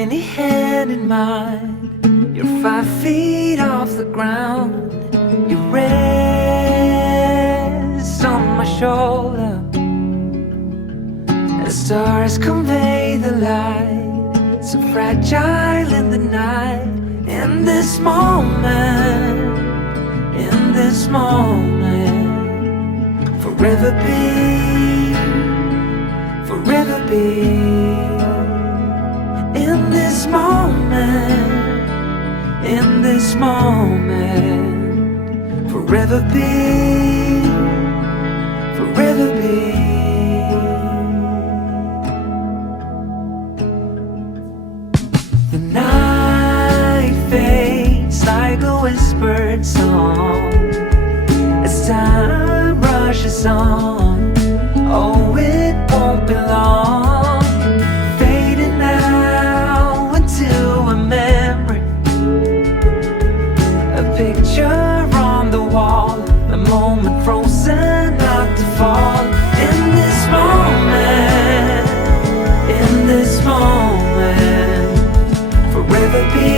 tiny hand in mine. You're 5 feet off the ground. You rest on my shoulder. The stars convey the light, so fragile in the night. In this moment, in this moment, forever be, forever be. In this moment, in this moment, forever be, forever be. The night fades like a whispered song as time rushes on. Oh, it won't be long, fading now into a memory, a picture on the wall, a moment frozen not to fall. In this moment, in this moment, forever be,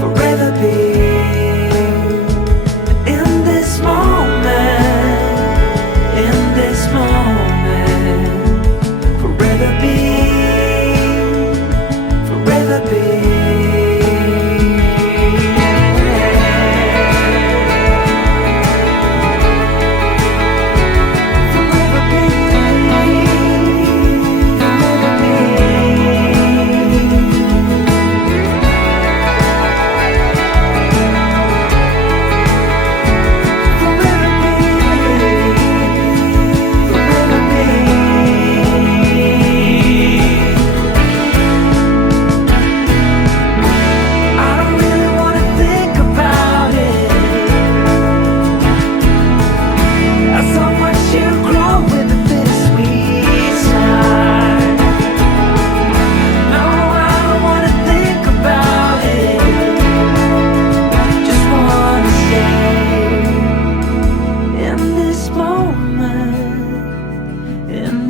forever be. In this moment, in this moment, forever be, forever be.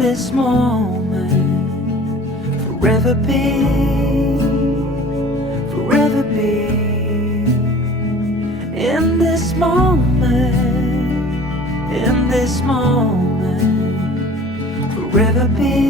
This moment, forever be, forever be. In this moment, in this moment, forever be.